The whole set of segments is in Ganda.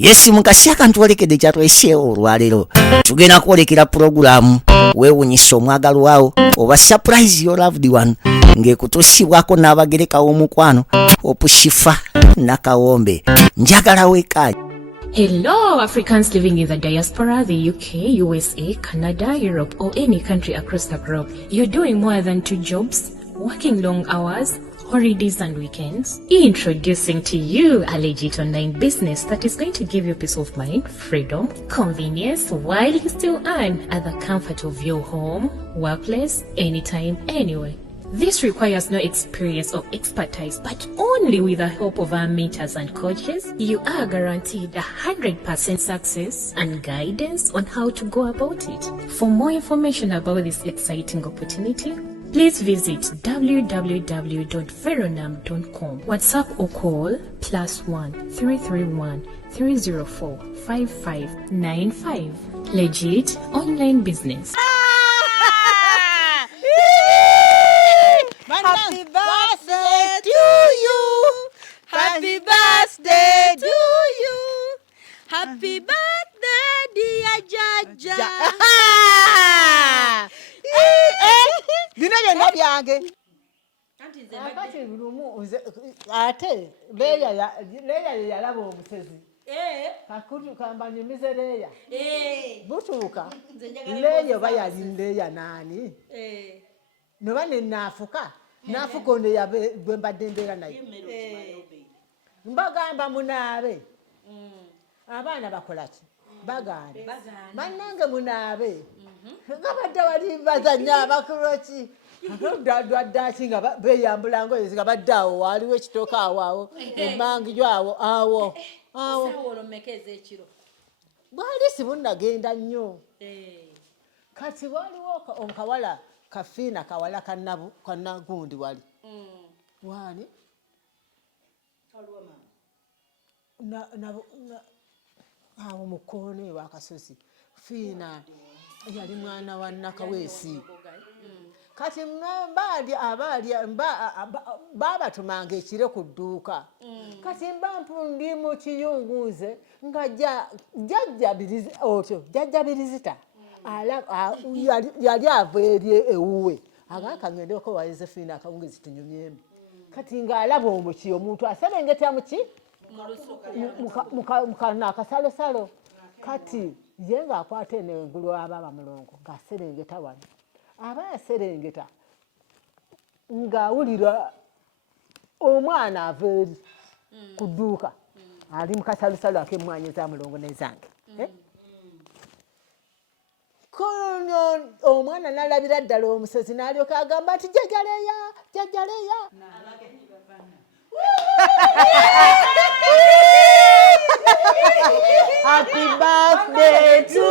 Yes mukasi akantu olekedde kyatwesheewo olwaleero tugenda kwolekera puroguramu weewunyisa omwagalo waawo oba surprise your loved one ng'ekutuusibwako n'abagereka w'omukwano opushifa nakawombe njagala weekaayi. Hello, Africans living in the diaspora, the UK, USA, Canada, Europe, or any country across the globe. You're doing more than 2 jobs, working long hours, holidays and weekends. Introducing to you a legit online business that is going to give you peace of mind, freedom, convenience, while you still earn at the comfort of your home, workplace, anytime, anywhere. This requires no experience or expertise, but only with the help of our mentors and coaches, you are guaranteed 100% success and guidance on how to go about it. For more information about this exciting opportunity, please visit www.veronam.com. WhatsApp or call +1 331 304 5595. Legit online business. Happy birthday to you. Happy birthday to you. Happy birthday, dear Jaja. Dina yena byange. Akati bulumu ate leya yalaba omusezi. Kakutu kamba nyumize leya. Butuuka. Leya bayali leya nani? Noba nenafuka. Nafuko ne yabe mbadde mbeera naye. Mbagamba munaabe. Abaana bakola ki? Bagaana. Bannange munaabe. Nga badde wali bazanya bakuloki. Dwaddaaki nga beeyambula ngoye nga badde awo waliwo ekitooka awo emmangijo awo. Sawolo mmekeze ekiro. Bwali sibunnagenda nnyo. Kati waliwo omukawala Kafina kawala kanagundi wali. Wani? Kalwama. Awo mukone wakasosi. Fina yali mwana wa Nakawesi. Kati abali baba tumange ekire ku dduuka. Kati mbampundi mu kiyunguze nga jjajja birizita. Yali ava eri ewuwe agakangedeko wa Josephine akawungezi tunyumyemu kati ng'alaba omuki omuntu aserengeta muki mukana akasalosalo kati ye ng'akwata enengulu ababa mulongo ng'aserengeta wano aba aserengeta ng'awulira omwana ava eri ku dduuka ali mu kasalosalo ak'emmwanyi za mulongo n'ezange. Omwana nalabira ddala omusezi n'alyoka agamba nti jjajjaleya. Happy birthday to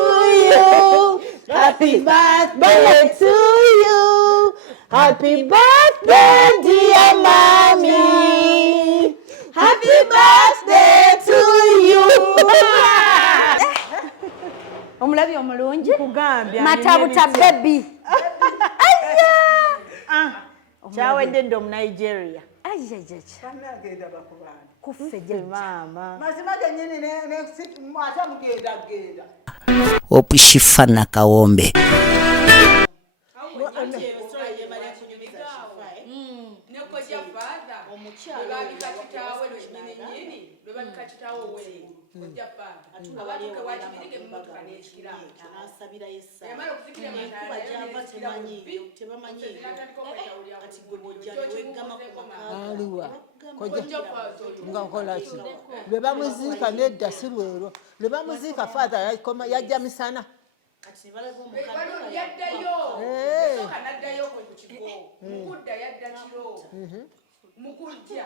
you. Happy birthday to you. Happy birthday, dear mommy. Happy birthday to you. Omulabi omulungi kugambya matabuta baby kyawedde ndo mu Nigeria kanagenda bakubana kuffe je mama mazima genyini ne mwata mugenda opushifa nakawombe. abatuke wajibirike mmotoka n'ekiramu anasabira yessa yamala okufikira mataala yava temanyi ati gojja wegama aliwa kojja ngakola ki lwe bamuziika nedda si lwero lwe bamuziika father yajja misana ati balaga omukadde yaddayo soka naddayo ku kigo mukudda yadda kiro mukujja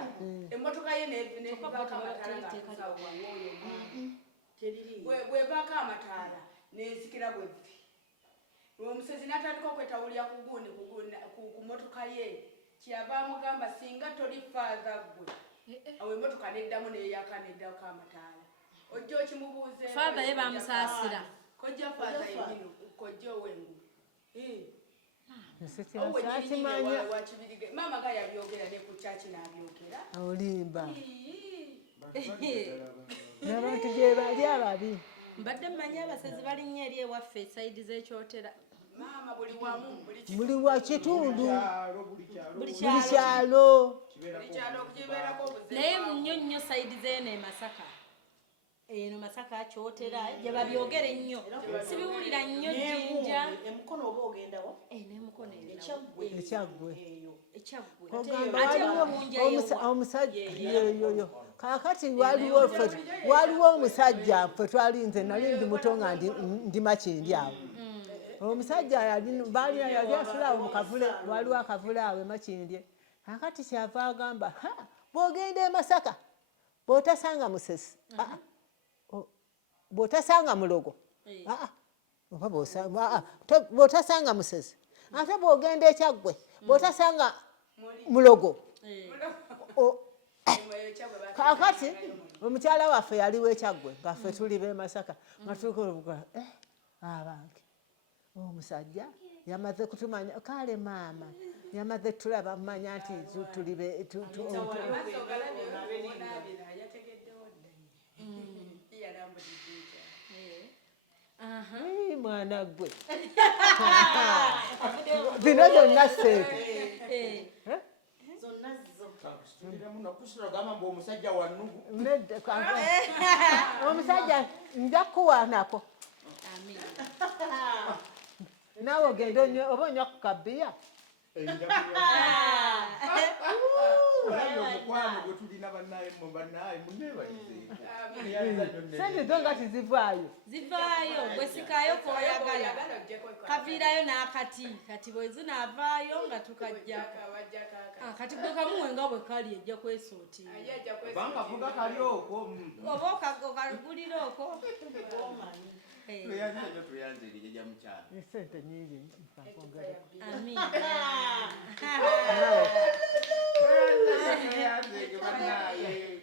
emmotoka ye nebaka amatala bwebaka amataala nezikira bwebbi omusezi natandika okwetawulira ku mmotoka ye kyava amugamba singa toli faaza gwe awo emmotoka neddamu neyaka neddako amataala ojja okimubuuze faaza ye bamusaasira kojja faaza yennyini kojja ow'engulu mama ga yabyogera ne ku kyaki n'abyogera olimba n'abantu gye bali babi. Mbadde mmanyi abasezi balinnya eri ewaffe sayidi z'ekyotera. Maama buli wamu Buli wa kitundu. Buli kyalo. Naye nnyo nnyo sayidi z'eno e Masaka. Eno Masaka kyotera gye babyogera ennyo. Sibiwulira nnyo Jinja. Emukono oba ogendawo? N'emukono Ekyaggwe. Ekyaggwe. Omusajja yoyo. Kaakati waliwo omusajja ffe twalinze nali ndi muto nga ndi makindi awo. Omusajja yali asula awo mu kavule, waliwo akavule awo e Makindye. Kaakati kyava agamba, bw'ogenda e Masaka bw'otasanga musesi, bw'otasanga mulogo, oba bw'otasanga musesi, ate bw'ogenda Ekyaggwe bw'otasanga mulogo. Kaakati omukyala waffe yaliwo Ekyaggwe nga ffe tuli b'e Masaka nga tulikola abange omusajja yamaze kutumanya kale maama yamaze tulaba manya nti tuli mwana gwe bino byonna seetu omusajja nja kukuwaanako naawe ogenda oba onywa ku kabbiya. Sente zo nga tizivaayo. Zivaayo gwe sikayo k'oyagala kaviirayo n'akati kati bwe zinaavaayo nga tukajja kati gwe kamuwe nga bwe kali ejja kwesuutira bankavuga kali okwo oba okagulira okwo. tuyanze erija mukyala Sente nyingi Amina.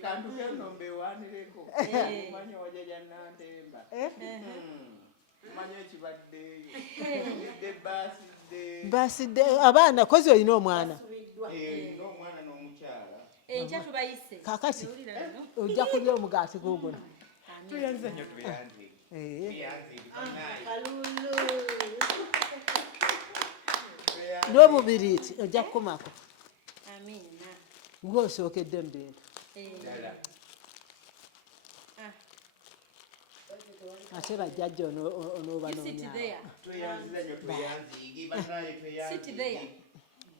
kantu kenombe wanireko manya wajaja Nantemba manya ekibaddeyo basidde abaana kozi olina omwana n'omwana n'omukyala Enkya tubayise. kaakati ojja kulya omugaati guguno. tuyanze nnyo tuyanze n'obubiriiti ojja kukomako Amina. ng'osookedde mu bintu ate bajjajja onoobanoonya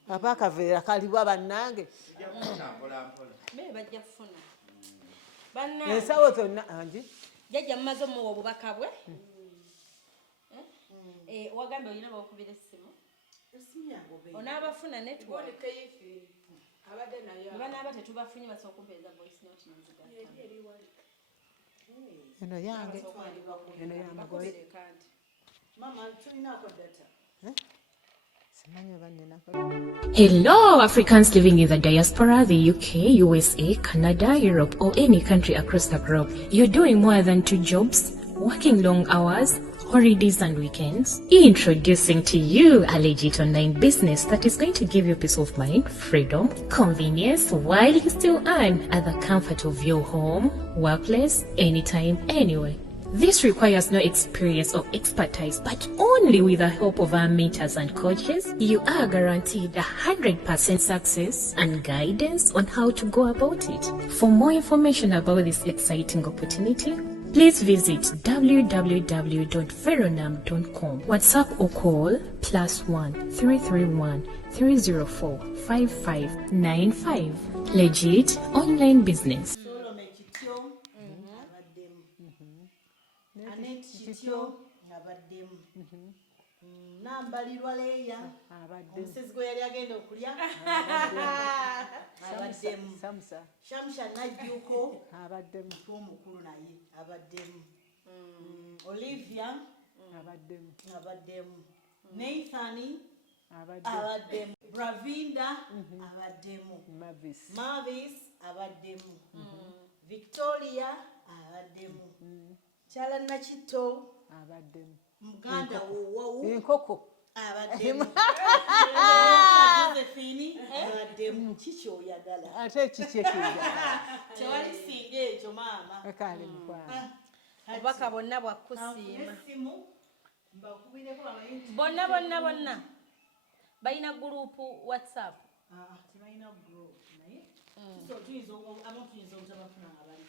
aba akaveera kaliwa bannange Bajja kufuna. ensawo zonna angi Jjajja mumaze omuwa obubaka bwe. Wagambye olina bawukubira essimu. Onaabafuna network. Banaaba tetubafunye basooka kumpeeza voice note n'enziga. eno yange eno yamagoye Mama tulinaako data. simanyi oba nnenako. Hello, Africans living in the diaspora, the UK, USA, Canada, Europe, or any country across the globe. You're doing more than 2 jobs, working long hours, holidays and weekends. Introducing to you a legit online business that is going to give you peace of mind, freedom, convenience, while you still earn at the comfort of your home, workplace, anytime, anywhere. This requires no experience or expertise, but only with the help of our mentors and coaches, you are guaranteed 100% success and guidance on how to go about it. For more information about this exciting opportunity, please visit www.veronam.com. WhatsApp or call +1 331 304 5595. Legit online business. Abaddemu nambalirwa leeya omusezi gwe yali agenda okulya abaddemu Shamsha najjuko abaddemu omukulu naye abaddemu Olivia abaddemu Nathani abaddemu Bravinda abaddemu Mavis abaddemu Victoria abaddemu Chala Nachito abaddemu muganda wowowu enkoko abaddemu Josephine abaddemu kiki oyagala ate kiki ekijja tewali singa ekyo maama ekali mukwano obubaka bonna bwakusiima essimu mbakubireko abayinti bonna balina gurupu whatsapp tebalina group naye tuyinza obutabafuna nga bali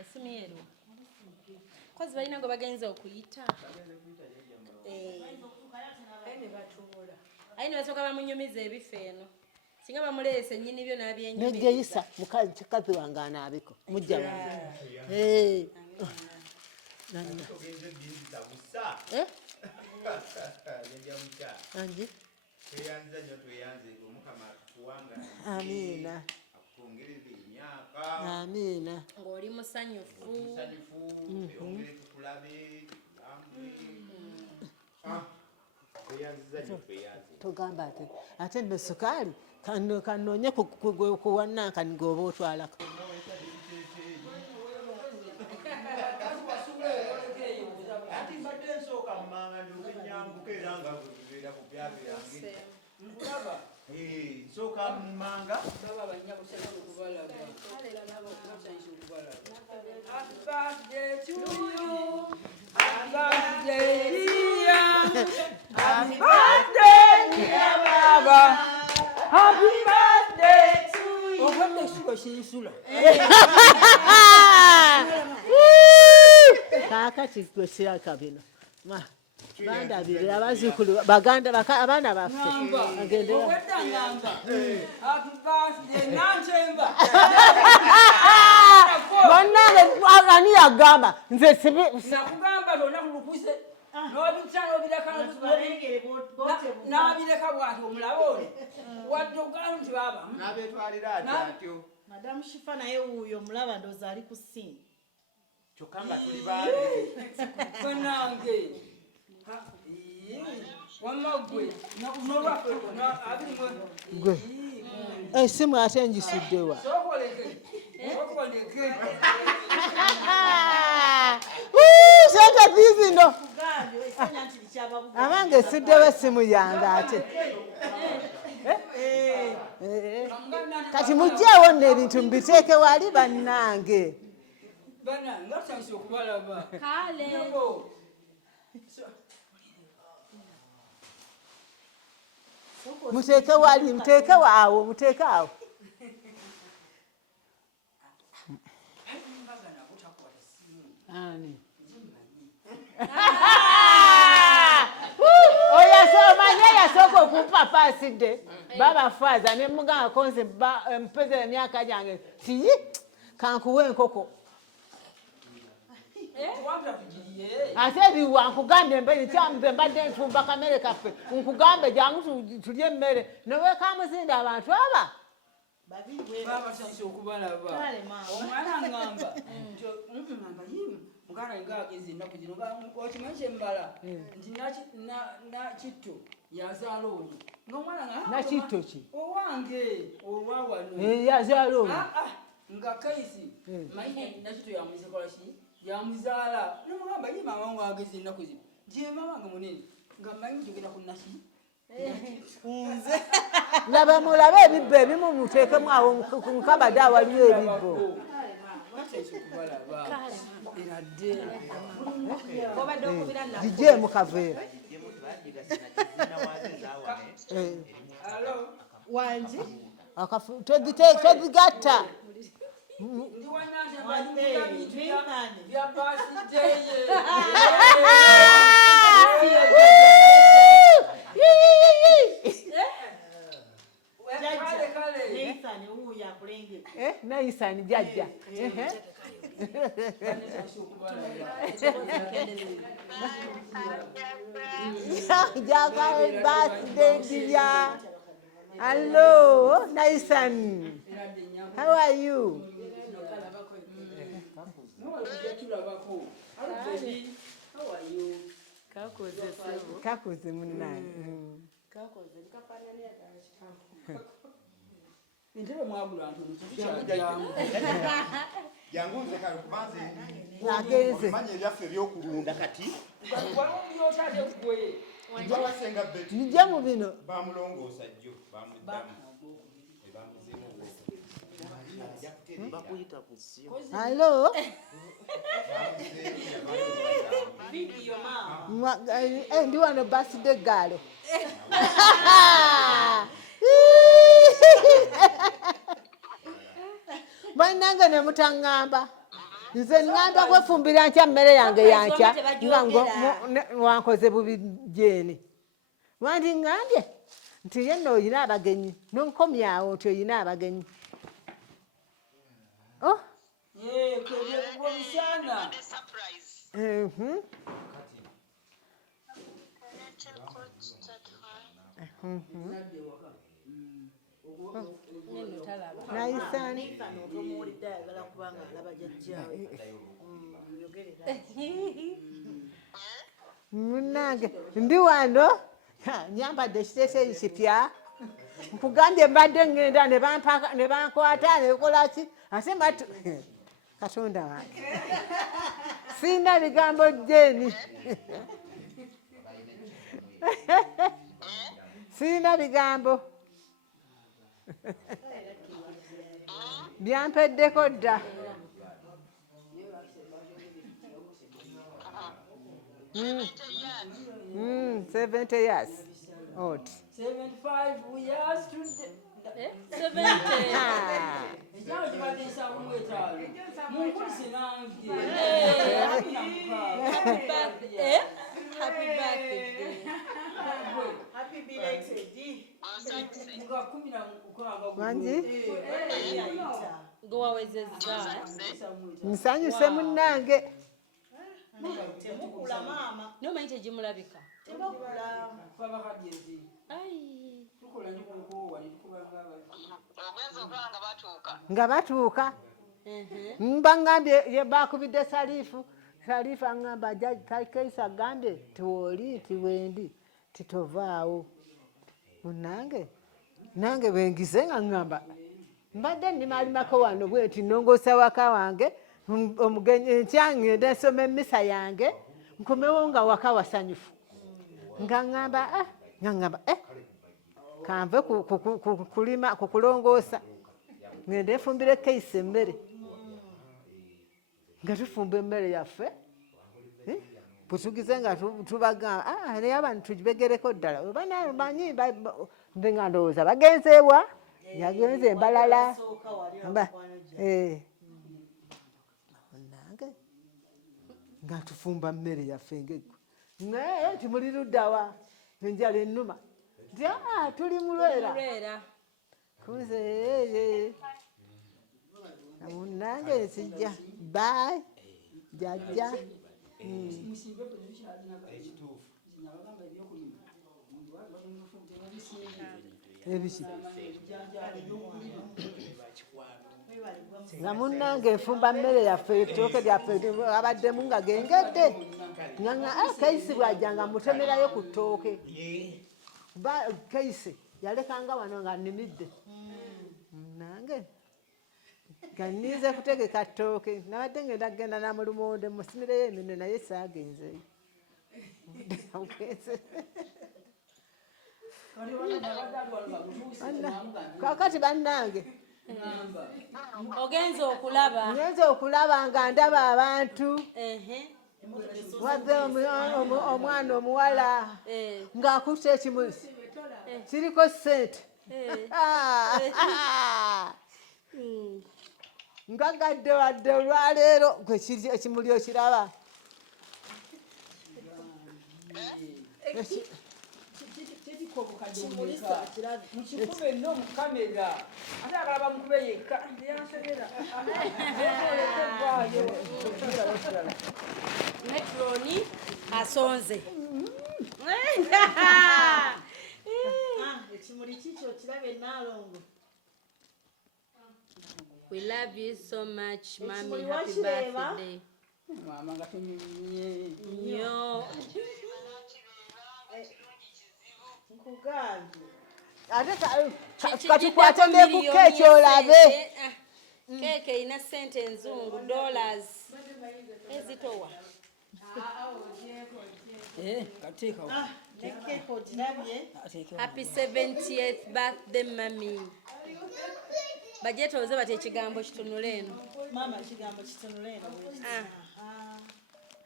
esimu yerwa kozi balina ngo bagenza okuyita aye ne basooka bamunyumiza ebifo eno singa bamuleese nnyini byo n'abyenyumiza negeyisa mukazi wange anaabiko mujja wange anji amiina amiina ng'oli musanyufu togamba ate nno sukaali kanoonye kuwannanka ng'oba otwalako ati mbadde nsooka mmanga ndiokenyambuka era nga bwebibeera ku byabo yange nsooka mmanga kaakati gwe siraka bino bandabire abazukulu baganda abaana baffe bannange ani yagamba nze nakugamba lunaku lukuse n'abireka bwati omulaba oli wadde ogala nti baba n'abetwalira atyo madamu shifa naye wuuyo mulaba ndoozi ali ku ssimu kyokka nga tuli bangi banange wamma gwe gwe esimu ate ngisuddewa sente ziizino abange esuddewo esimu yange ate kati mugjeewo nno ebintu mbiteeke wali bannange banange asanyusa okubalaba kale muteeke wali muteeke awo muteeke awo ani oyasomanye yasooka okumpapaasidde babafaaza ne mugamba konze mpeza emyaka gyange tiyi kankuwa enkoko ate ebiwa nkugambye mbere kyamuze mbadde nfumba kamere kaffe nkugambe jangu tulye emmere nowekamuzinda abantu aba babasanyusa okubalaba omwana aŋŋamba nti muganda ngaagezi ennaku zino okimanyi kyembala nti nakitto yazaala oyo ngaomwana nakitto ki owange olwawano yazaala oyo nga kaisi manyi nakitto yamuzekola ki yamuzaala nomugamba ye mama wange agezi ennaku zino nti mama wange munene nga manyi njogera ku naki nze laba mulabe ebibbo ebimu muteekemu awo nkabadde awaliyo ebibbo obadde okubira gijje mukaveera wangi tozigatta ndi wanantemba bya basideye neisani wuuyo akulengera naisani jajja jaka birthday dear. Hello, Naisan. How are you? Kakoze munani. Intebe mwagula ntono jangu nze kale kubanze Agenze. manye ebyaffe ebyokulunda kati byotade gwe babasenga beti Nijja mu bino. bamulongoosa jjo bamuddamu Hello. Ndi wano birthday galo. Bannange ne mutaŋŋamba. Nze ŋŋamba kwefumbira nkya mmere yange yankya nga wankoze bubi jeeni. Wandi ŋŋambye nti ye nno oyina abagenyi nonkomyawo nti oyina abagenyi. Oh. Munnange ndi wano nyambadde ekiteeteeyi kipya nkugambye mbadde ŋŋenda ne bankwata nekola ki ate Katonda wange sirina bigambo jeeni sirina bigambo byampeddeko dda. 70 years old. 75 years to 70. Ekyalo kibaddeesa kumwetaalo munkulise nange. Happy birthday. Happy belated. Nga 10 Wangi Gwe wawezezza. nsanyuse munnange. Temukula maama. Nomanyi tegimulabika. Temukula. Fabakadyezi. Ai. Tukola nikukowa netukubanga abantu. Nga batuuka mbaŋŋambye ye bakubidde Saliifu aŋŋamba Kaisa agambye tiwoli nti wendi titovaawo. Nange bengize nga ŋŋamba mbadde nnimalimako wano bwe nti nongosa waka wange omugenyi enkya ŋŋenda nsoma emmisa yange nkomewo nga waka wasanyufu nga ŋŋamba kanve kukulongoosa ŋŋenda enfumbire Kaisa emmere nga tufumba emmere yaffe bwetugize nga tubagamba naye abantu tugibegereko ddala oba namanyi mbe nga ndowooza bagenzeewa yagenze embalala nange nga tufumba mmere yaffe ngegwe nti muli luddawa enjala ennuma nti tuli mulwera kuze munnange nsijja bayi jajja ebiki nga munnange enfumba mmere yaffe ebitooke byaffe abaddemu nga gengedde Kaisi bw'ajjanga mutemerayo ku ttooke Kaisi yalekanga wano nga nnimidde nange nga nnize kutegeka ttooke nabadde ngenda kugenda namulumonde musimireyo eminwe naye saagenzeyo kakati bannange Ogenze okulaba. ngenze okulaba nga ndaba abantu wadde omwana omuwala ng'akutte ekimuli kiriko ssente ngagadde wadde olwaleero gwe ekimuli okiraba mukikube nno mukamera ate abalaba mukube yekka yasobera Metroni asonze. Ekimuli kikyo kirabe Naalongo. We love you so much, Mommy. Ekimuli Happy wakireba? birthday. mama nga tunyumye Nnyo. Nkugambye. ate katukwate ne ku keeki olabe Keeke erina ssente enzungu dollars ezitowa. kateekawo Nekeeko ogirabye. Happy 70th birthday, Mommy. Bajje tuwoze bati ekigambo kitunule eno. Mama kigambo kitunule eno.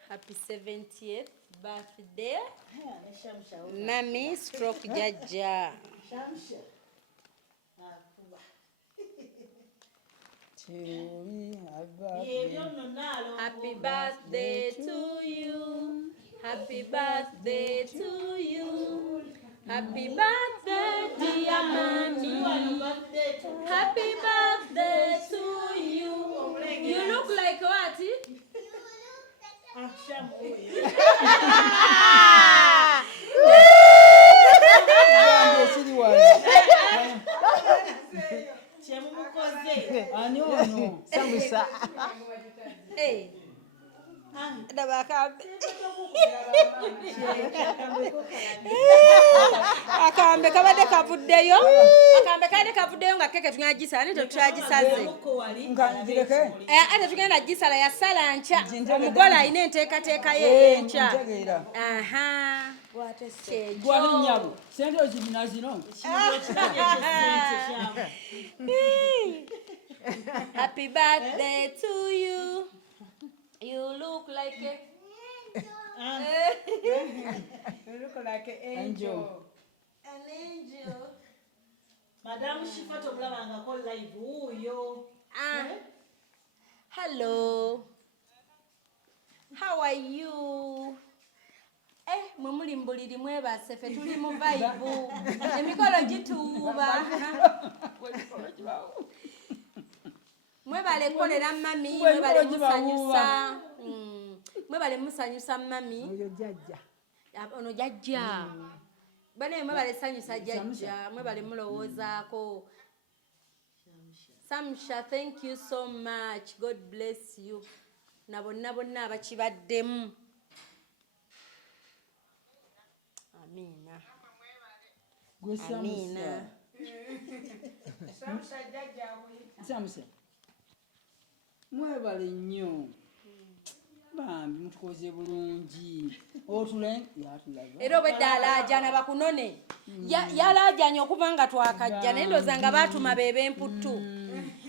Happy 70th birthday, Neshamsha. Mami stroke Jajja. Shamsha. Akuba. Yebyo nno nalo. Happy birthday to you. Happy birthday to you. Happy birthday, dear Mami. Happy birthday to you. You look like what? Ani ono? Samusa. Hey. Akambe kabadde kavuddeyo. Akambe kadde kavuddeyo nga keke tunyagisala ne tetwagisaze. Ngireke. Ate tugenda gisala yasala ncha. Omugole alina enteekateeka ye encha. Ntegeera. Aha. Gwali nyabo. Sente ozibina zino. Happy birthday to you. You look like a You look like an Angel. an angel. Madam Shifa tobulabanga ko live uyo. Hello. How are you? Mwe muli mbuliri mwebase ffe tuli mu vibe. Emikolo gituuba. Mwebale kolera mami, mwebale musanyusa. Mwebale musanyusa mami. Oyo Jajja. Ono Jajja. Bane mwebale sanyusa Jajja, mwebale mulowoozaako. Samsha, thank you so much. God bless you. Na bonna bonna abakibaddemu. Amina. Amina. Samusa. Mwebale nnyo. Bambi mutukoze bulungi. Otule yatulaba. Era obwedda alaajana bakunone. Yalaajanya okuva nga twakajja naye ndowooza nga baatuma beeb'emputtu.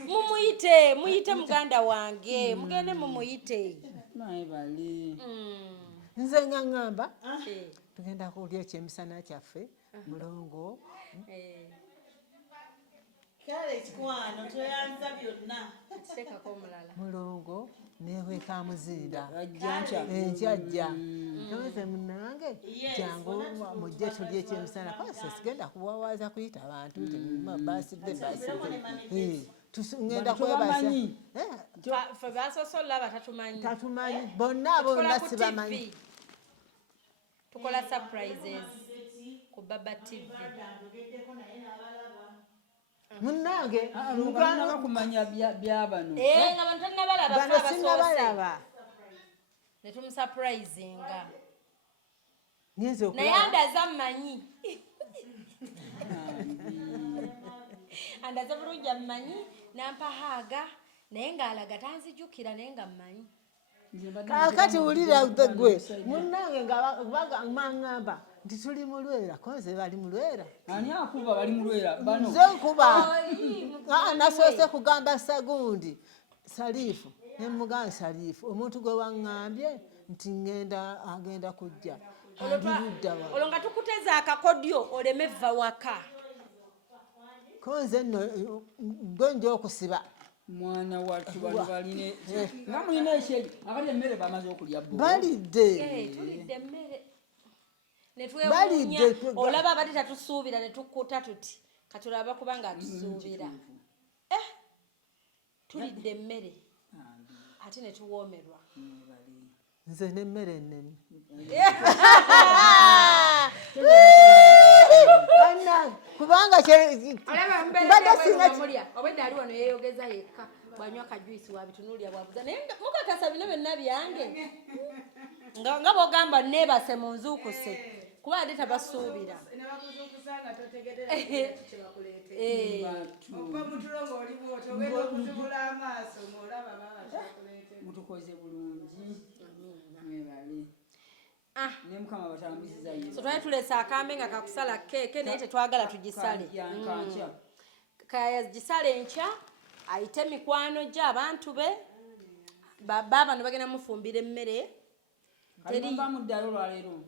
Muyite muganda wange. Mugende mumuyite. Mwebale. Nze nga ngamba tugenda kulya ekyemisana kyaffe mulongo. Kale ekikwano toyanza byonna. Tekako omulala. Mulongo neweka muzinda. Ajja. Nze munange jangu mujje tulye ekyemisana. Kwasa sigenda kuwawaza kuyita abantu baside. Ngenda kwebasa. Ffe baasosola batatumanyi. Tatumanyi. Bonna sibamanyi. Tukola surprises ku Baba TV. Munange Muganda bakumanya byabano. Nga bantu tannabalaba bano sinnabalaba. ne tumusurprisinga. Ngenze Naye okulaba. andaza mmanyi. Andaza bulungi ammanyi nampahaaga naye ng'alaga tanzijukira naye nga mmanyi. Kakati wulira gwe munange nga baŋŋamba nti tuli mu Lwera koze bali mu Lwera. Ani akuba bali mu Lwera bano? Nze nkuba nasoose kugamba Sagundi Salifu ne muganda Salifu omuntu gwe waŋŋambye nti agenda kujja. Olwo nga tukuteza akakodyo oleme vva waka. Konze nno gwe nja okusiba. Mwana wattu bano baline. Nga mulina ekyeri akati emmere bamaze okulya bo. Balidde. Tulidde emmere. Ne twewuunya olaba abadde tatusuubira ne tukkuta tuti katulaba kubanga atusuubira. Tulidde emmere ate ne tuwoomerwa. Nze n'emmere ennene. Kubanga obwedda ali wano yeeyogeza yekka bwanywa kajuisi wabitunuulya bwabuza naye mukakasa bino byonna byange nga bwogamba neebase mu nzuukuse kuba ate tabasuubira. Mutukoze bulungi. Mwebale. Ne Mukama batambuziza yino. So twali tulese akambe nga kakusala keeke naye tetwagala tugisale. Kaya gisale enkya ayite mikwano gye abantu be bano bagenda mufumbira emmere Kalimba muddalo lwaleero.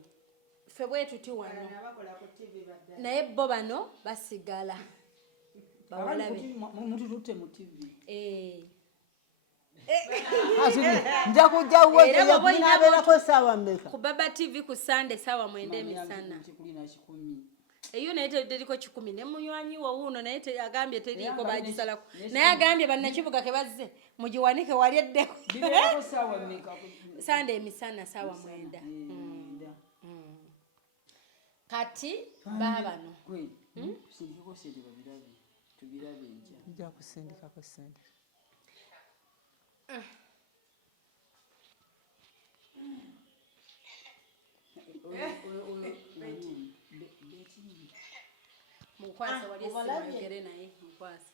Ffe bwe tuti wano naye bo bano basigala bawalabe Mutututte mu TV. nja kujja wnabeerako essaawa mmeka ku Baba TV ku Sunday ssaawa 9 emisana eyo naye teriko 10 ne munywanyi wo wuuno naye agambye teriiko bagisalako naye agambye bannakibuga ke bazze mugiwanike wali eddeko Sunday emisana ssaawa 9 kati baabano nja kusindikako sente mukwasa wali esimayogere naye mukwasa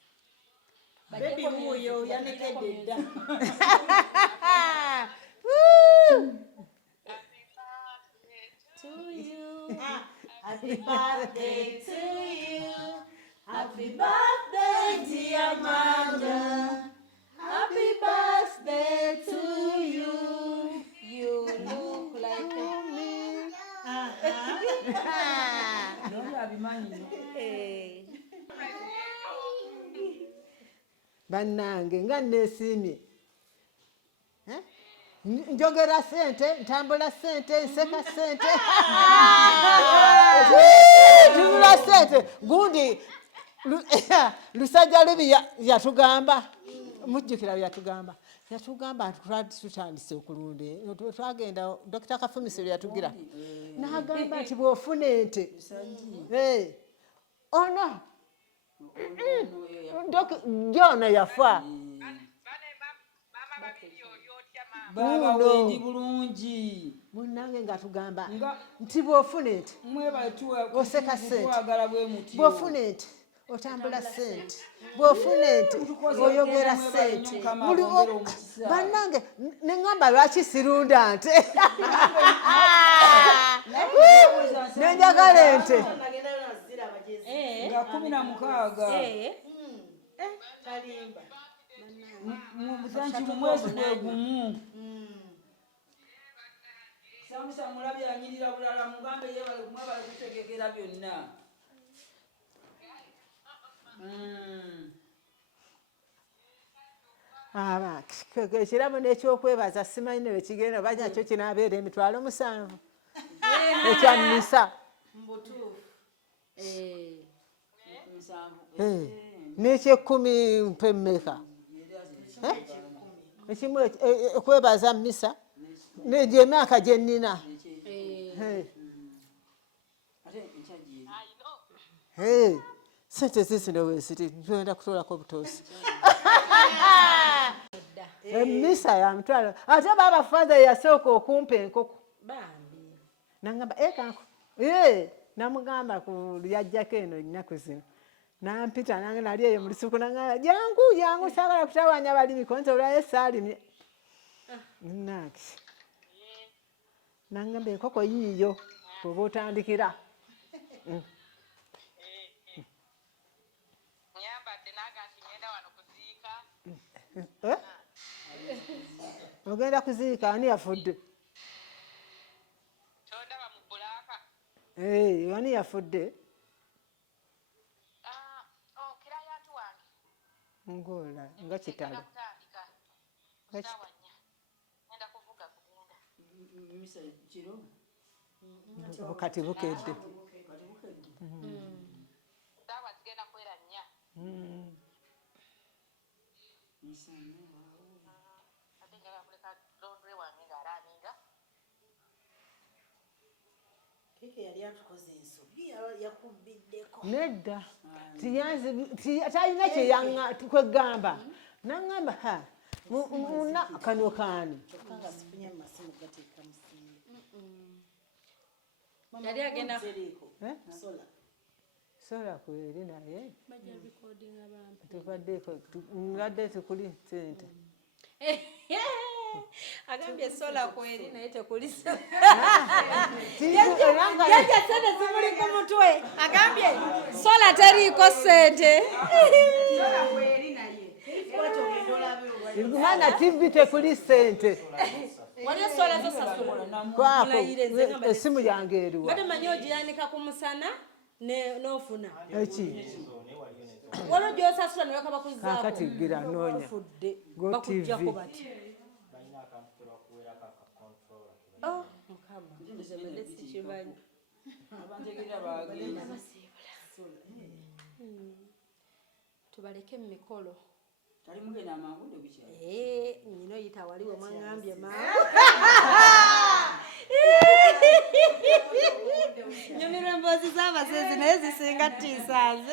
Baby muyo yanekedde dda. Happy birthday to you. Happy birthday, dear mother. Happy birthday to you. you look like me. bannange nga neesiimye njogera sente ntambula sente nseka sente tunula sente gundi lusajja lubi yatugamba mujjukira yatugamba tutandise okulunda twagenda Dr. Kafumisiro yatugira n'agamba nti bw'ofuna ente ono John yafa Baba wendi bulungi munnange ng'atugamba nti bw'ofuna ente oseka sente bw'ofuna ente otambula sente bw'ofuna ente oyogera sente bannange neŋŋamba lwaki sirunda nte nenjagala ente nga 16 Kalimba. musanti mu mwezi gwe gumu samusa mulabi anyirira bulala mugambe yebale kumwebale kutegekera byonna ekirabo n'ekyokwebaza simanyi ne wekigenda oba nakyo kinaabeera emitwalo 7 ekya misa n'ekyekumi mpe mmeka ekimu okwebaza misa negyo emyaka gye nnina sente zizino weeziri tugenda kutoolako obutoosi emisa ya mitwalo ate baba father yasooka okumpa enkoko nangamba kanko namugamba ku yajjako eno ennaku zino nampita nange nali eyo mu lusuku nangamba jangu saagala kutawanya balimi konti olwayo saalimye nange nangamba enkoko yiiyo oba otandikira ogenda kuziika ani yafudde ani yafudde ngola nga kitalo kati bukedde nedda talina kyeyanga kwegamba nangamba muna kano kaani yali agenda sola kweri naye tubaddeko ngadde tekuli sente agambye sola kweri naye tekuli yajja sente zimuli ku mutwe agambye sola teriiko sente Mana TV tekuli ssente. Waliyo sola zo sasula. Kwako esimu yange eriwa. Bade manyo ogiyanika ku musana n'ofuna. Eki. Waliyo gy'osasula ne bakaba kuzzaako. Kakati gira noonya. Go TV. Oh, mukama. Nze sikimanyi. Tubaleke mu mikolo. Nyino yita waliwo mwangambye nyumirwa emboozi z'abasezi naye zisinga tiisanze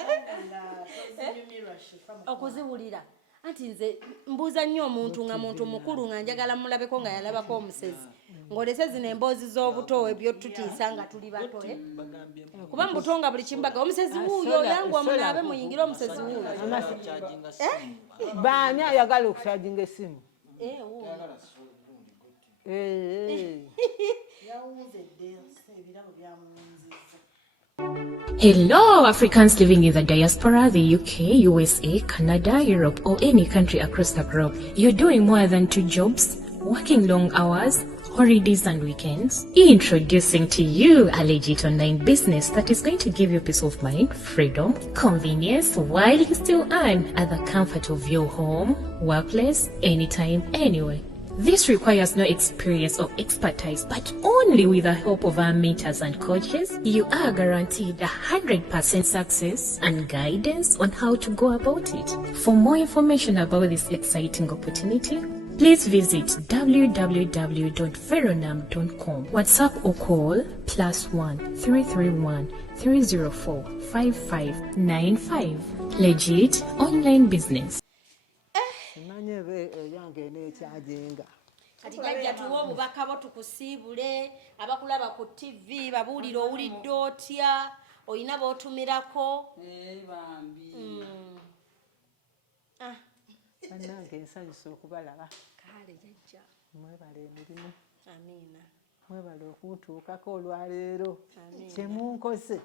okuziwulira anti nze mbuuza nnyo omuntu nga muntu mukulu nga njagala mulabeko nga yalabako omusezi ng'olese zino emboozi z'obuto ebyo tutiisa nga tuli bato kuba mubuto nga buli kimbaga omusezi wuuyo yangu omunaabe muyingire omusezi wuuyo baani ayagala okukyajinga esimu Hello, Africans living in the diaspora, the UK, USA, Canada, Europe, or any country across the globe. You're doing more than 2 jobs, working long hours, holidays and weekends. Introducing to you a legit online business that is going to give you peace of mind, freedom, convenience, while you still earn at the comfort of your home, workplace, anytime, anywhere. This requires no experience or expertise, but only with the help of our mentors and coaches, you are guaranteed 100% success and guidance on how to go about it. For more information about this exciting opportunity, please visit www.veronam.com. WhatsApp or call +1 331 304 5595. Legit online business. Kati jajja tuwa obubaka bo tukusiibule abakulaba ku TV babuulire owulidde otya olina b'otumirako Bambi bannange nsanyusa okubalaba kale jajja mwebala emirimu amiina mwebala okuntuukako olwaleero kyemunkoze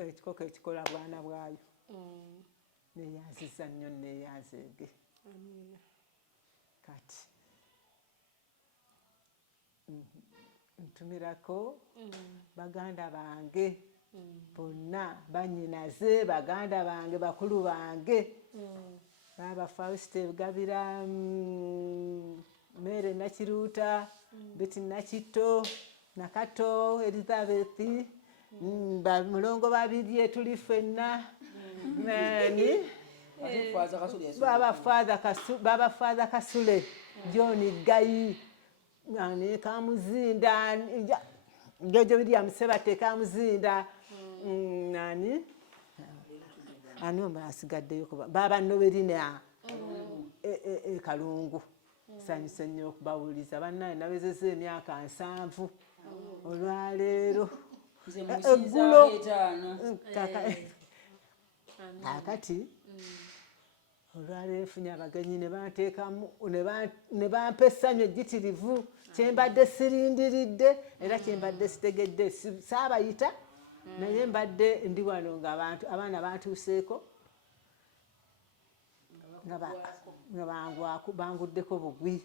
ekikoko ekikola bwana bwayo neyanziza nnyo neyanzeege kati ntumirako baganda bange bonna bannyinaze baganda bange bakulu bange baba Faustin Gabira Mere Nakiruuta Betty Nakito Nakato Elizabeth mulongo babiri tuli ffenna nani Baba Father Kasule John Gayi nani Kamuzinda Jojo William Sebate Kamuzinda nani anomba asigaddeyo kuba Baba Noberina Kalungu sanyusa nnyo okubawuliza bannaye nabezeza emyaka 7 olwaleero eggulo akati olwaleero efunye abagenyi ne banteekamu ne bampa essanyu ejjitirivu kyembadde sirindiridde era kyembadde sitegedde saabayita naye mbadde ndi wano nga abaana bantuuseeko nga banguddeko bugwi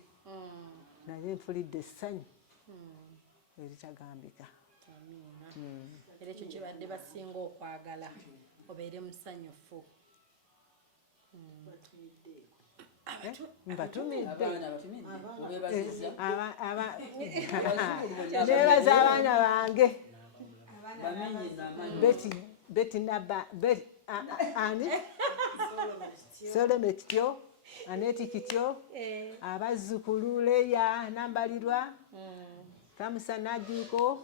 naye mpulidde essanyu eritagambika era ekyo kibadde basinga okwagala obeere musanyufu mbatumidde nebaza abaana bange Beti Naba ani Solome Kityo Aneti Kityo abazzukulu Leya Nambalirwa Kamusa Najuko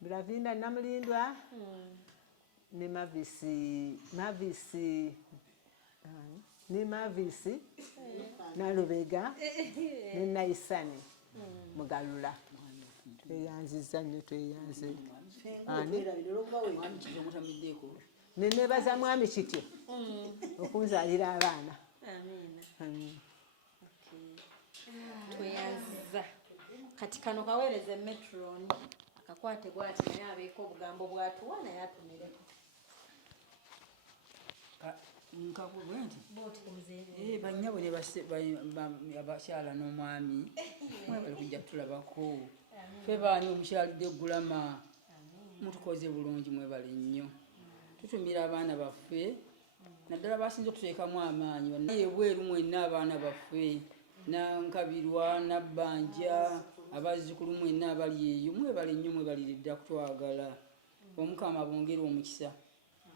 Bravina Namulindwa ne Mavisi Nalubega ne Naisani Mugalula tweyanziza nnyo tweyanze nenebaza mwami Kityo okunzalira abaana tweyanziza kati kano kaweereze metron akakwate bwati naye abeeko obugambo bwatuwa naye atumireko nkakubwe nti bannyabo ne abakyala n'omwami mwebali kujja kutulabako ffe baani omukyalidde eggulama mutukoze bulungi mwebale nnyo tutumira abaana baffe naddala basinze okuteekamu amaanyi ebweru mwenna abaana baffe nankabirwa nabbanja abazzukulu mwenna abali eyo mwebale nnyo mwebaliridda kutwagala omukama bongera omukisa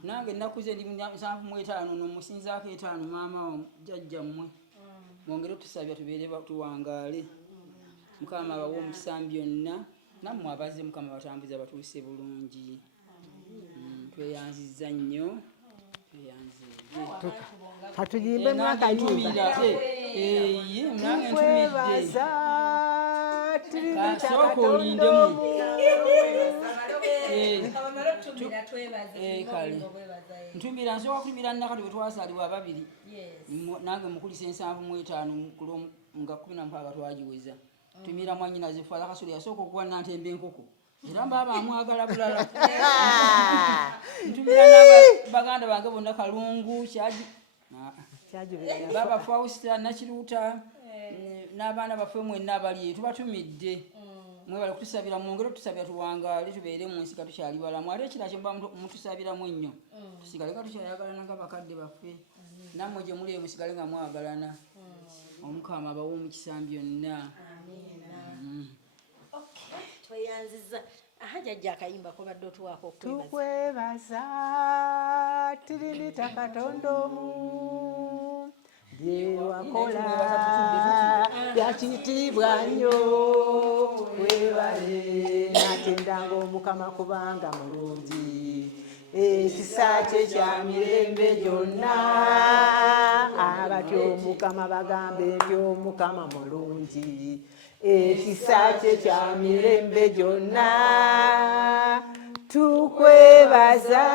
nange ennaku ze ndi 75 nomusinzaako 5 maama jjajjammwe mwongere otusabya tubeere tuwangaale mukama abawa omukisa byonna nammwe abazze mukama batambuze batuuse bulungi tweyanzizza nnyo katuyimbe mwakayimba tukwebaza kasooka olindemu ntumbira nsooka kutumira nnakati bwe twasaalibwa ababiri nange mukulisa 75 nga 16 twagiweza tumira mwanyinaze fala kasuli yasooka okuwa Nantemba enkoko era mbaba amwagala bulala ntumira baganda bange bonna Kalungu kyaji baba Fausta Nakiruta n'abaana baffe mwenna abali tubatumidde mwebale kutusabira mwongere otusabira tuwangaale tubeere mu nsi katukyali balamu ate ekira kye mutusabiramu ennyo tusigale katukyayagala nga bakadde baffe nammwe gye muli musigale nga mwagalana omukama abawa omukisa byonna tweyanziza jjajja akayimba kobadde otuwaako tukwebaza tirinita katonda omu byewakola byakitiibwa nnyo webale natendanga omukama kubanga mulungi ekisa kye kya mirembe gyonna abatyo omukama bagambe nti omukama mulungi ekisa kye kya mirembe gyonna tukwebaza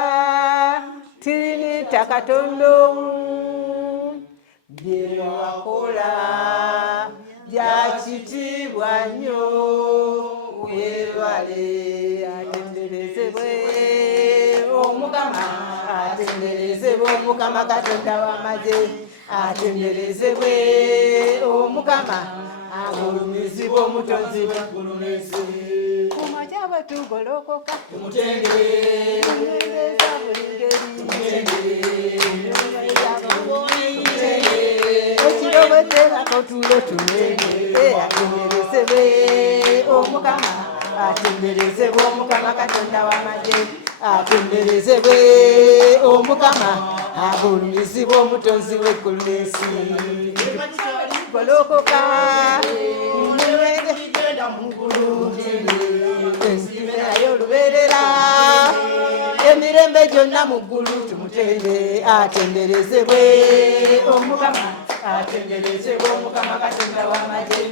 tirinita katonda omu byewakola byakitiibwa nnyo webale atenderezebwe omukama atenderezebwe omukama katonda w'amagye atenderezebwe omukama agulumizibwa omutonzi w'eggulu n'ensi kumakya bwe tugolokoka tumutendere buli ngeri ekirobotebako tulo tumwene atenderezebwe omukama atenderezebwe omukama katonda w'amagye atenderezebwe omukama agulumizibwa omutonzi w'eggulu n'ensi golokoka genda mu ggulu ensimerayo olubeerera emirembe gyonna mu ggulu tumutende atenderezebwe omukama atenderezebwe omukama katonda w'amagye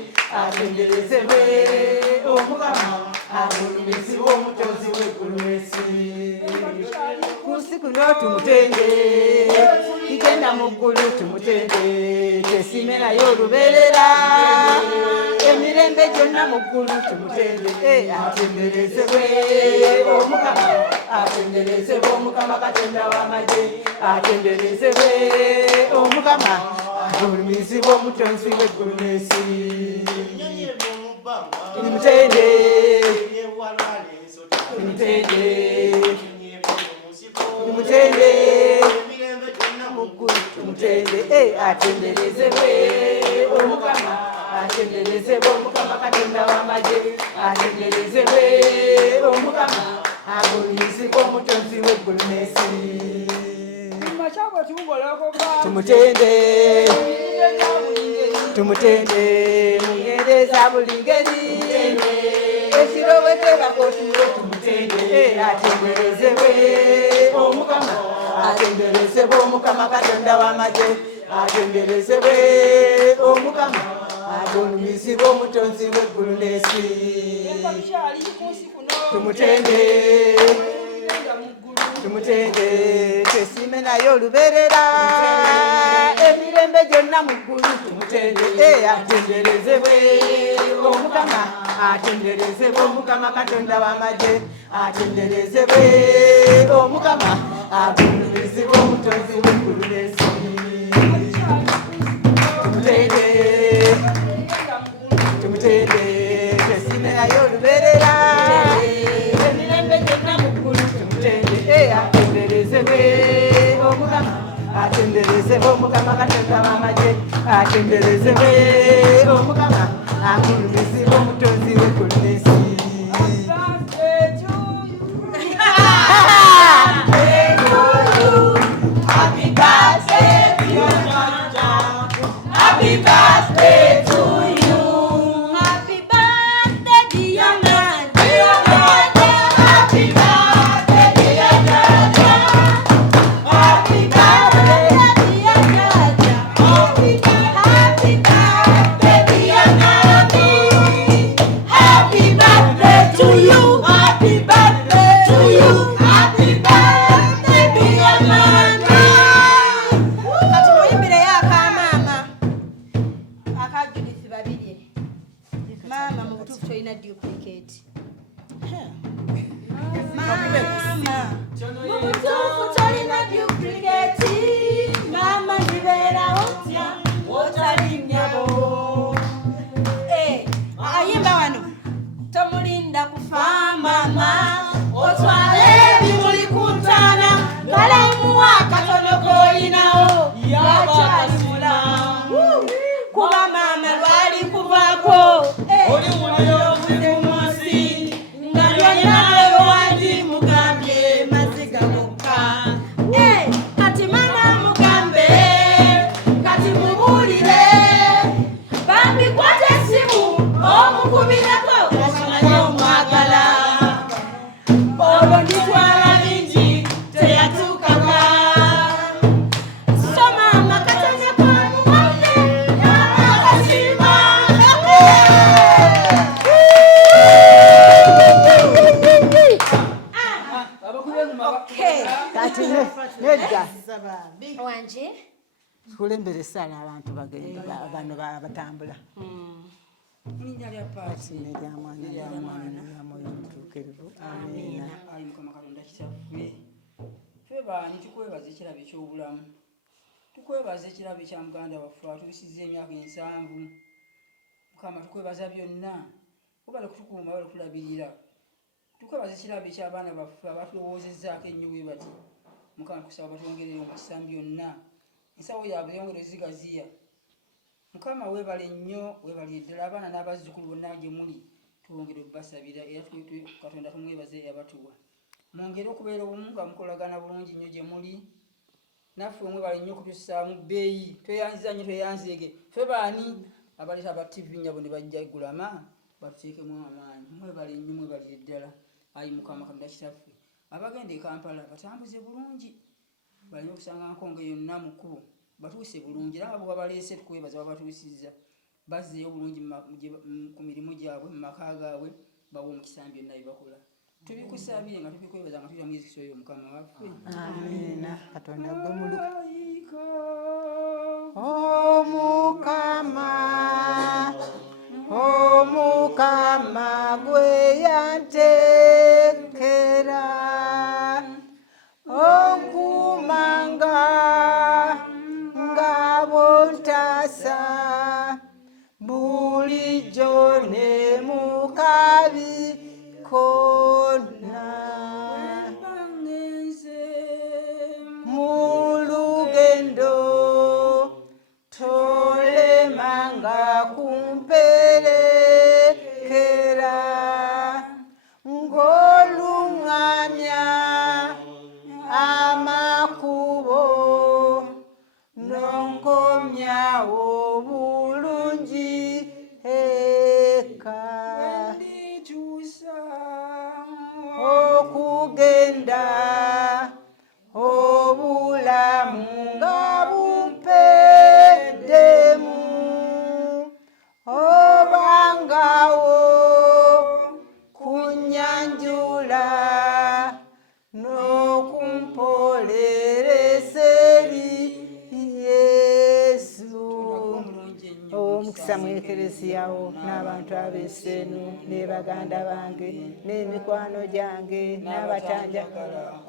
atenderezebwe omukama agulumizibwa omutonzi w'eggulu n'ensi ku nsi kuno tumutende igenda mu ggulu tumutende tesimerayo olubeerera emirembe gyonna mu ggulu tumutende atenderezebwe omukama atenderezebwe omukama katonda w'amagye atenderezebwe omukama agulumizibwa omutonzi w'eggulu n'ensi tumutende tumutende tumutende muggulu tumutende atenderezebwe omukama atenderezebwe omukama katonda w'amagye atenderezebwe omukama agulumizibwa omutonzi w'eggulu n'ensi tumutende tumutende mungereza buli ngeri ekirowetebako tulo tumutende atenderezebwe omukama atenderezebwe omukama katonda w'amagye atenderezebwe omukama agulumizibwa omutonzi w'eggulu n'ensi tumutende tumutende tesime naye olubeerera emirembe gyonna mu ggulu tumutende atenderezebwe omukama atenderezebwe omukama katonda w'amagye atenderezebwe omukama akulumizibwa omutonzi w'eggulu n'ensi. Tumutende tesine naye oluberera emirembe gyonna mu ggulu. Tumutende atenderezebwe omukama, atenderezebwe omukama katonda w'amagye, atenderezebwe omukama akulumizibwa omutonzi w'eggulu n'ensi. Happy birthday to you. Happy birthday to you. Happy birthday, dear man. Dear Dada, happy birthday, dear Dada. Happy birthday, dear Dada. Happy birthday, dear Nani. Happy birthday to you. Happy birthday to you. Happy birthday, dear Nani. Kati muyimbire akamama aka Judith babirye. Mama mu butuufu tolina duplicate. Mama mu butuufu tolina duplicate. Mama nibeera otya otalinnyabo. Ayimba wano tomulinda kufa mama, otwale ebimuli ku ntaana, kale omuwa akatono k'olinawo yakyali mulamu. Kuba mama lwali kuvaako oli obuzi mu nsi, nga byonna bwe wandimugambye maziga mukka. Kati mama mugambe, kati mubuulire, Bambi kwata essimu omukubirako okimanyi omwagala. Olwo nditwala bingi teyatuukaka. So mama katonda kwamuwadde n'akasiima. Kati nedda Wanje kulembera essaala abantu bagenda bano batambula. Linnya lya paati Neryamwana neryamwoyo omutuukirivu. Amiina. ayi mukama katonda kitaffe, ffe baani tukwebaza ekirabo eky'obulamu, tukwebaza ekirabo ekya muganda waffe atuusizza emyaka 7. Mukama tukwebaza byonna, obala kutukuuma bala kulabirira. Tukwebaza ekirabo eky'abaana baffe abatulowoozezaako ennyo bwe bati. Mukama tukusaba batwongerere omukisa byonna, ensawo yaabwe yongere zigaziya. Mukama weebale nnyo, weebale ddala abaana n'abazzukulu bonna gye muli, twongere okubasabira era Katonda tumwebaze yabatuwa. Mwongere okubeera obumu nga mukolagana bulungi nnyo gye muli, naffe omwebale nnyo okutussaamu bbeeyi, tweyanziza nnyo tweyanzeege. Ffe baani abaleeta aba TV nnyabo ne bajja gulama batuteekemu amaanyi. Mwebale nnyo, mwebalire ddala. Ayi Mukama Katonda kitaffe, abagenda e Kampala batambuze bulungi, balina okusanga nkonge yonna mu kkubo batuuse bulungi, era nga bwe babaleese tukwebaza babatuusizza, bazzeeyo bulungi ku mirimu gyabwe mu maka gaabwe, bawa omukisa byonna bye bakola. Tubikusabire nga tubikwebaza nga tulira mu Yesu Kristo oyo Mukama waffe. Amiina. Katonda gwe mulu Omukama, Omukama gwe yanteekera onkumanga nga bontasa bulijjo ne mu kabi konna. Mu lugendo tolemanga kumpe n'ekereziyawo n'abantu ab'esseenu ne baganda bange n'emikwano gyange n'abatanja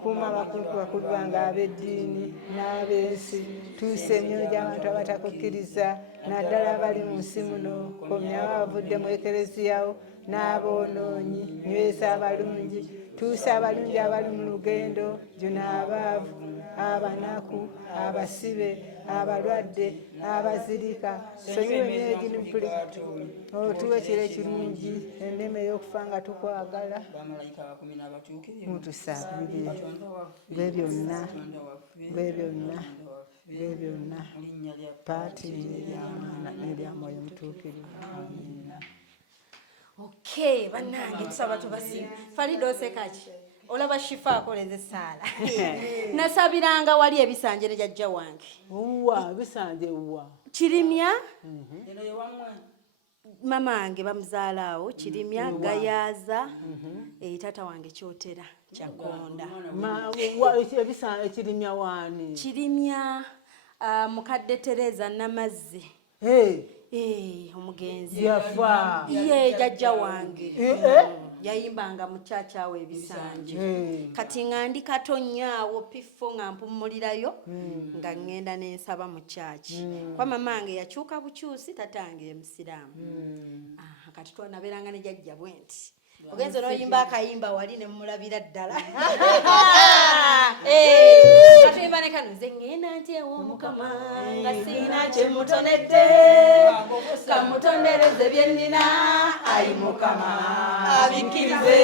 kuma bakulu bange ab'eddiini n'ab'ensi tuuse emyoyo gy'abantu abatakukkiriza naddala abali mu nsi muno komyawo abavudde mu ekereziyawo n'aboonoonyi nyweza abalungi tuuse abalungi abali mu lugendo juna abaavu abanaku abasibe abalwadde abazirika sonyiwa emyoyo gino otuwa ekiro ekirungi enneme ey'okufa nga tukwagala mutusabire gwe byonna paati eryamwana n'eryamwoyo mutuukirivu amina. Okay, bannange tusaba tubasiima. Farida osekaki? Olaba Shifa akoleze ssaala. Nasabiranga wali ebisanje ne jjajja wange. Uwa bisanje uwa. Kirimya? Mama wange bamuzaalaawo Kirimya Gayaza tata wange Kyotera Kyakonda. Ebisanje Kirimya wani? Kirimya mukadde Tereza Namazzi. Omugenzi yafa ye jjajja wange yayimbanga mu church awo ebisanje kati nga ndi katonyaawo pifo nga mpumulirayo nga ngenda n'ensaba mu church kwa mamange yakyuka bukyusi tatange emusiraamu kati twonaberanga ne jjajja bwenti ogenze n'oyimba akayimba wali ne mulabira ddala katuyimba ne kano nze ngenda nti ew'omukama nga siina kye mutonedde kamutondereze bye nnina ayi mukama abikkirize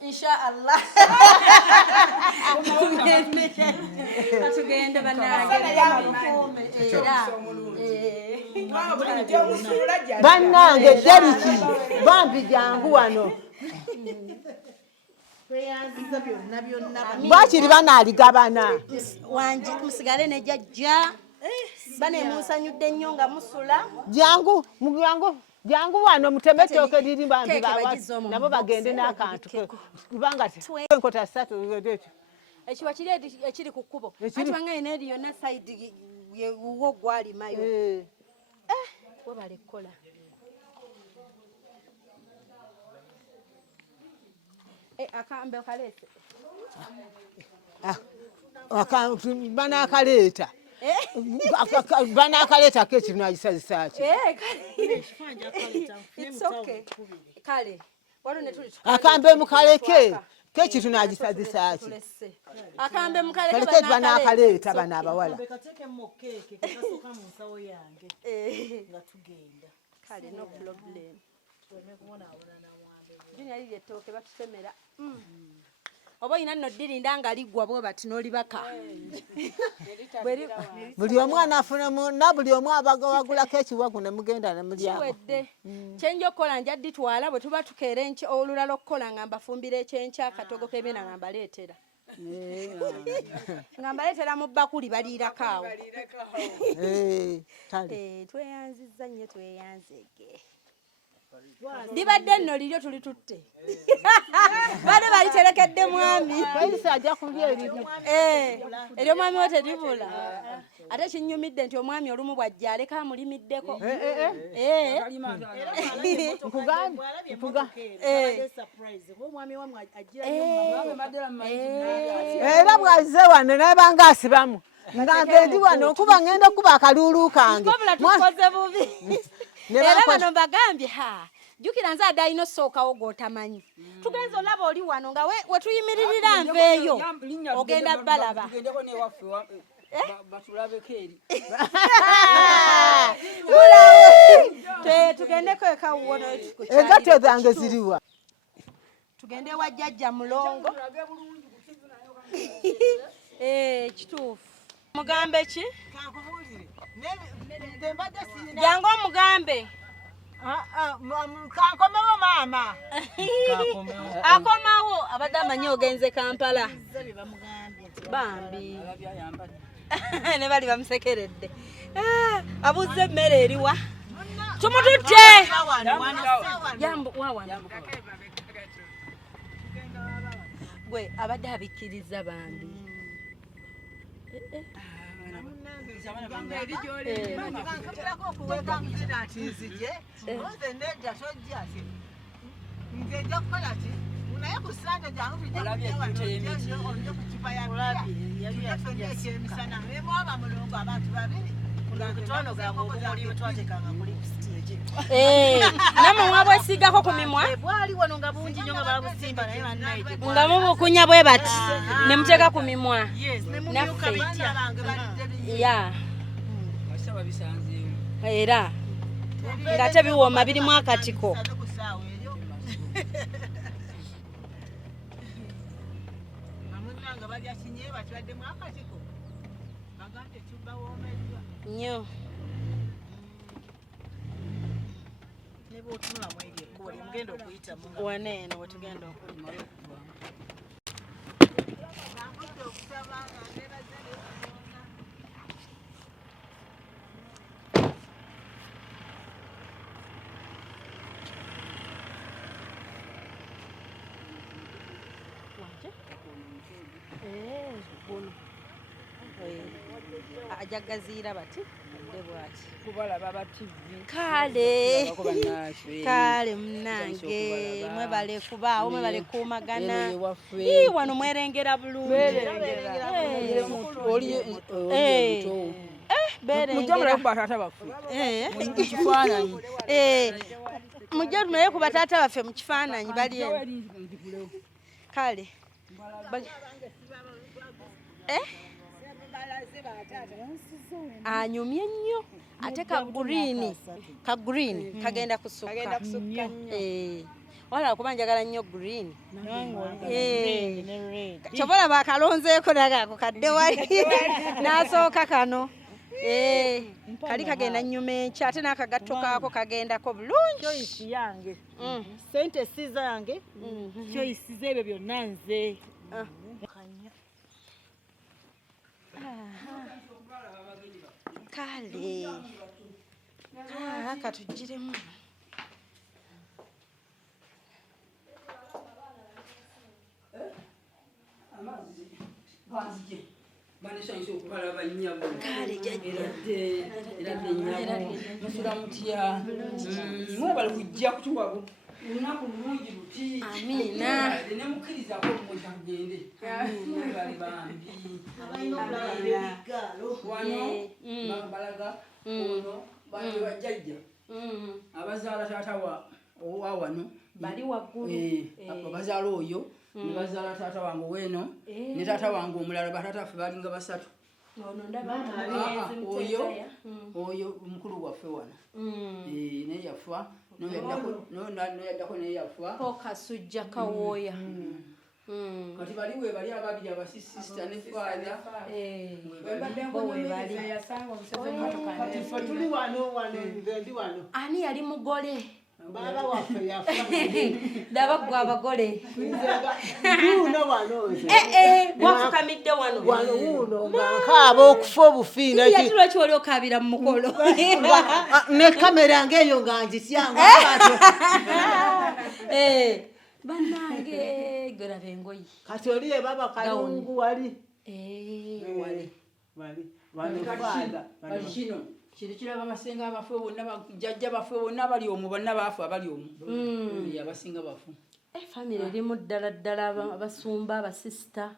inshallah tugende bannange Deriki Bambi jangu wano bakiri banaaligabana wangi musigale ne jjajja bane musanyudde nnyo nga musula jangu wano mutemetooke liri Bambi nabo bagende n'akantu kubanga enkota 3 ekiwa kiri ekiri ku kkubo ati wange eri yonna sayidi wo gwalimayo we balekkola akambe okaleese banakaleeta banakaleeta ko ekino agisazisa ki kale akambe mukaleke kekitu nagisazisa ki akambe mukaleke kaleke banakaleeta bana abawala kale no problem Junior lili ettooke batusemera oba oyina nno ddirinda nga liggwa bwe bati n'olibaka buli omwana afunamu na buli omu abagawagulako ekiwagu ne mugenda ne mulyako kiwedde kyenja okukola nja dditwala bwe tuba tukeera olulala okukola nga mbafumbira ekyenkya akatogo k'ebyena nga mbaleetera nga mbaleetera mu bakuli baliirako awo tweyanzizza nnyo tweyanzege libadde nno liryo tuli tutte bade baliterekedde mwami ajja kulya eryo mwami wo teribula ate kinyumidde nti omwami olumu bw'ajja aleka amulimiddeko era bw'azze wano nabanga asibamu nga ngendi wano okuba ngenda okuba akaluulu kange tukoze bubi era bano mbagambye jjukira nze adde alina osookawo gw'otamanyi tugenza olaba oli wano nga wetuyimiririra nveeyo ogenda balaba tugendeko ekawuwono engato zange ziriwa tugende wa jjajja mulongo kituufu mugambe ki jangu omugambe kankomewo maama akomawo abadde amanyi ogenze Kampala Bambi ne bali bamusekeredde abuze emmere eriwa tumututte gwe abadde abikkiriza Bambi bankabirako okuweka muzina ati nzije oze nedda tojja ati nze nja kukola ki naye ku sande jangu tujja ku kipa ya bia tujja ekyemisana nemwaba mulongo abantu babiri kutono gabo okumuli twatekanga kuli stage namwe mwabwesigako ku mimwa bwali wano nga bungi nnyo nga babusimba naye bannaye nga mubukunya bwe bati ne muteeka ku mimwa nemumyuka bitya ya basaba bisanzeewo era ng'ate biwooma birimu akatiko amunanga balya kinye bakibaddemu akatiko agante kibawoomerwa nnyo ne bw'otunulamu ebyo ekkubo lye mugenda okuyitamu waneeno we tugenda okudda ajagaziira bati de bwaki kubalaba ba TV kale munange mwebale kubaawo mwebale kuumagana wano mwerengera bulungi mujja tunaye ku bataata baffe mu kifaananyi bali kale anyumye nnyo ate ka green kagenda kusukka wala kuba njagala nnyo green kyobola bakalonzeeko nagako kadde wali n'asooka kano kali kagenda nnyuma enkya ate n'akagatto kaako kagendako bulungi choice yange sente si zange choice z'ebyo byonna nze kale katugiremu kale eradde nnyabo musula mutya mwebale kujja kutuwabo olunaku lulungi luti amiina nemukkirizako omwoja kugende mwebale bambi wano balaga ono bali bajjajja abazaala taata wa wano bali waggulu abazaala oyo ne bazaala taata wange weeno ne taata wange omulala bataata ffe balinga basatu oyo mukulu waffe wano naye yafa noyaddako naye yafa kasujja kawooya kati baliwe bali ababiri abasisita ne faada tuli wano nze ndi wano ani yali mugole baba waffe yafa daba gwe abagole uno wano wafukamidde wano wuno nga nkaaba okufa obufiina yatulo kiwali okaabira mu mukolo ne kamera ngaeyo nga ngityanga bannange golaba engoyi kati oli ye baba kalungu wali bali kino kiri kiraba abasinga abafu bonna bajjajja bafu bonna bali omwo bonna baafu abali omwo abasinga bafu famire erimu ddala ddala abasumba abasisita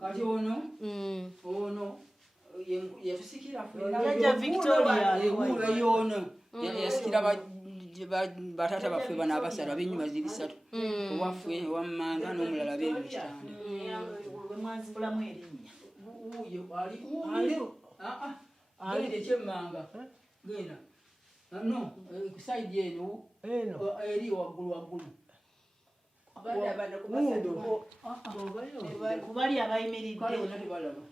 kati ono yetusikira yajja Victoria yono yasikira batata baffe bano abasatu ab'ennyumba ziri ssatu owaffe owammanga n'omulala beeri mu kitanda wemwanzibulamu erinnya genda ekyemmanga genda no kusaidi eno eri waggulu kubali abayimiridde kale bonna tebalaba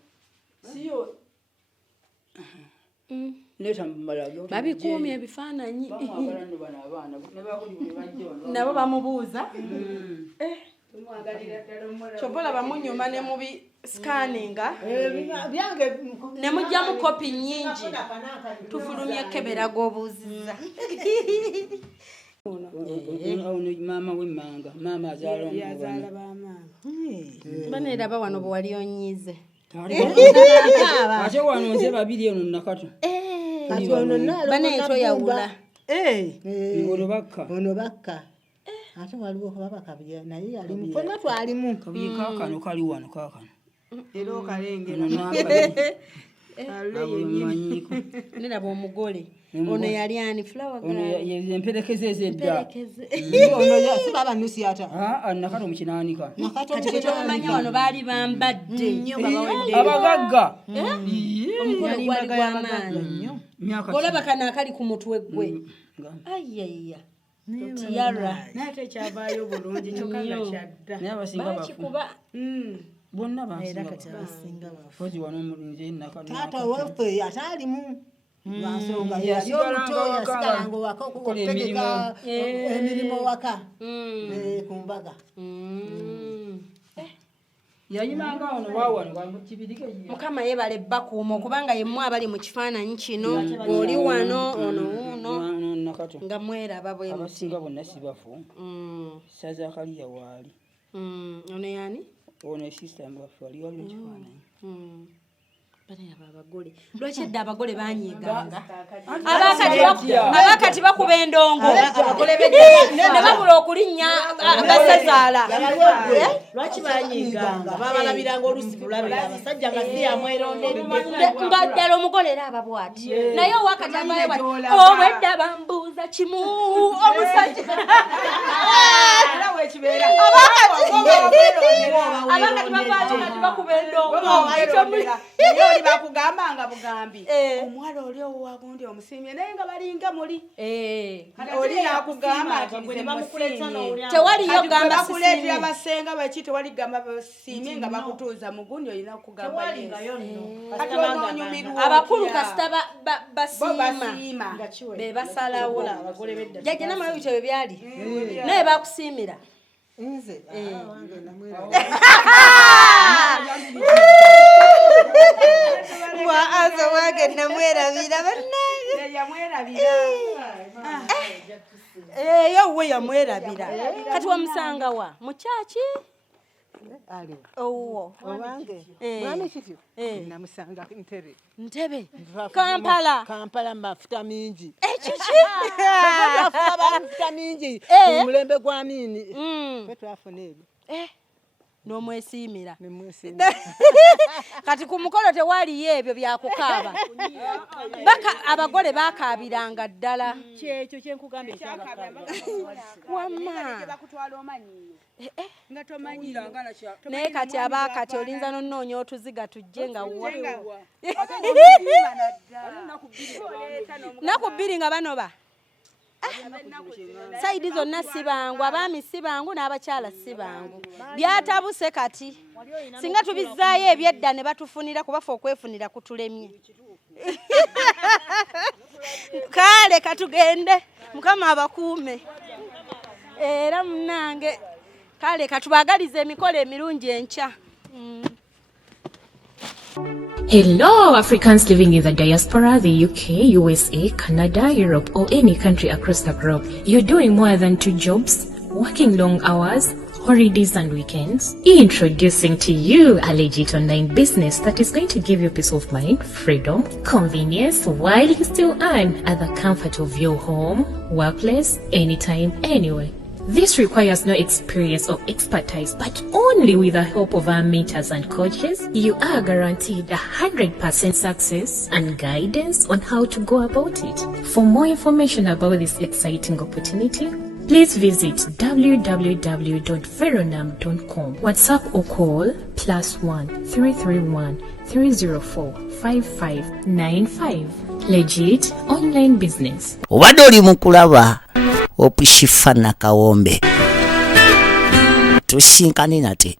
siyo babikuumye ebifaananyi nabo bamubuuza kyobola bamunyuma ne mubi scanninga ne mujjamu kopi nnyingi tufulumye kebera g'obuuziza ono maama w'emmanga maama azaala baneeraba wano bwe wali onyize ate wano nze babiri eno nakato kati ono bane ekyo yawula ono bakka ate waliwo babaka bya naye yali mufonna twalimu kabuye kakano kali wano kakano era okalengera manyiko niraba omugole ono yali ani flower ono yemperekeze ezedda ono si baba nusi ata nakato mukinanika kati bwetobamanya wano baali bambadde nnyo nga bawedde abagagga omukolo gwali gw'amaanyi olaba kano akali ku mutwe gwe ayaya totiyara nate kyavaayo bulungi kyokanga kyadda naye abasinga bakikuba bonna basinga bafuzi wano omulinzi taata waffe ataalimu lwansonga yali omuto yasigalanga waka okutegeka emirimu waka ku mbaga yayimanga ono wawano kibirike mukama yebale bakuuma okubanga yemmwe abali mu kifaananyi kino oli wano ono wuuno nakato nga mweraba bwe abasinga bonna sibafu saza akaliya waali ono yani ono esisita mbafu wali wali mu kifaananyi banayaba abagole lwaki edda abagole banyiiganga abakati bakuba endongo ne babula okulinnya basazaala lwaki banyiiganga babalabiranga olusi kulabira abasajja nga si nga ddala omugole era aba bw'ati naye owakati avayo bati obwedda bambuuza kimu omusajja abakati bavaayo kati bakuba endongo oli bakugambanga bugambi omwala oli owagundi omusimye naye nga balinga muli oli nakugamba ati nze musimye tewaliyo gamba bakuleetera basenga baki tewali gamba basimye nga bakutuuza mugundi olina okugamba kati ononyumirwa abakulu kasita basiima be basalawo jajja namala bityo byali naye bakusiimira nze wange namwera mwaza wange namwerabira bannange yamwerabira yowe yamwerabira kati wamusanga wa mukyaki owo owange mwami kityo namusanga Ntebe Kampala mafuta mingi ekiki mafuta mingi mulembe gwa mini twafuna ebyo n'omwesiimira kati ku mukolo tewaliyo ebyo byakukaaba abagole bakaabiranga ddala kyekyo kyenkugambye naye kati abakati olinza nonoonya otuziga tujje nga naku bbiri nga banoba saidi zonna si bangu abaami si bangu n'abakyala si bangu byatabuse kati singa tubizzaayo ebyedda ne batufunira kubafa okwefunira kutulemye kale katugende mukama abakuume era munange kale katubagalize emikolo emirungi enkya Hello, Africans living in the diaspora, the UK, USA, Canada, Europe, or any country across the globe. You're doing more than 2 jobs, working long hours, holidays and weekends. Introducing to you a legit online business that is going to give you peace of mind, freedom, convenience, while you still earn at the comfort of your home, workplace, anytime, anywhere. This requires no experience or expertise, but only with the help of our mentors and coaches, you are guaranteed 100% success and guidance on how to go about it. For more information about this exciting opportunity, please visit www.veronam.com. WhatsApp or call +1 331 304 5595. Legit online business. Obadde oli mu kulaba Opushifa na Kawombe tusinkane nate